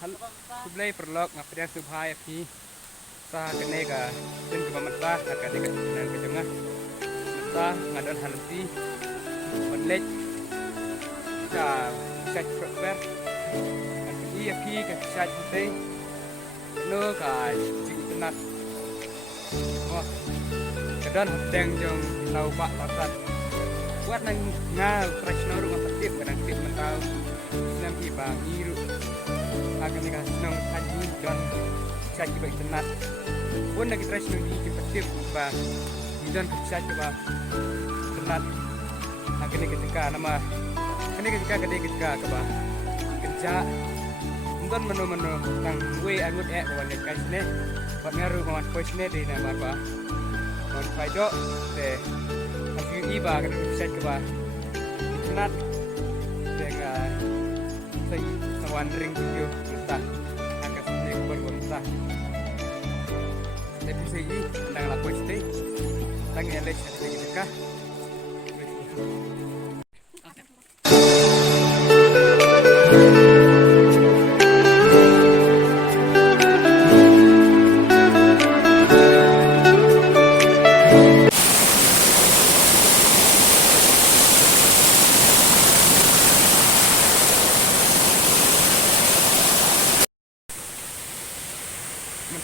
hal sublay perlok ngapriang subhai api sah kenega dan kemamata akan dekat dengan kejengah mata ngadon halanti penlek ka chat prepare api api ka chat teh no ka jing tenat wah kadang teng jong lau pak pasat buat nang ngal fresh no rumah petip kadang tip mentau nampi bang iru akan dekat nong haji don chat baik tenat pun lagi fresh no di petip bang don chat ba tenat akan dekat dekat nama kene ketika gede ketika ke bang kerja don menu-menu tang we angut wan dekat sini buat ngaru kawan coach ne di nama ba on faidok de api iba kan chat ke ba tenat dengan saya wandering video entah akan sendiri berbentah tapi saya tentang lapor stay tentang elek ada lagi dekat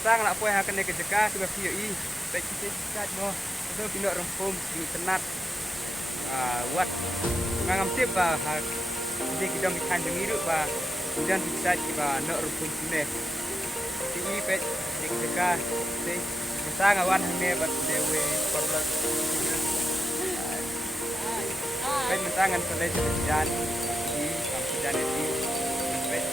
mentang nak puai akan dekat dekat sebab video ini baik kita chat mo itu pindah rempum di tenat wat ngam tip ba jadi kita bikin demiru ba dan bisa kita nak rempum sini ini pet dekat dekat jadi mentang awan hanya bat dewe perlu pet mentangan selesai jalan di jalan ini pet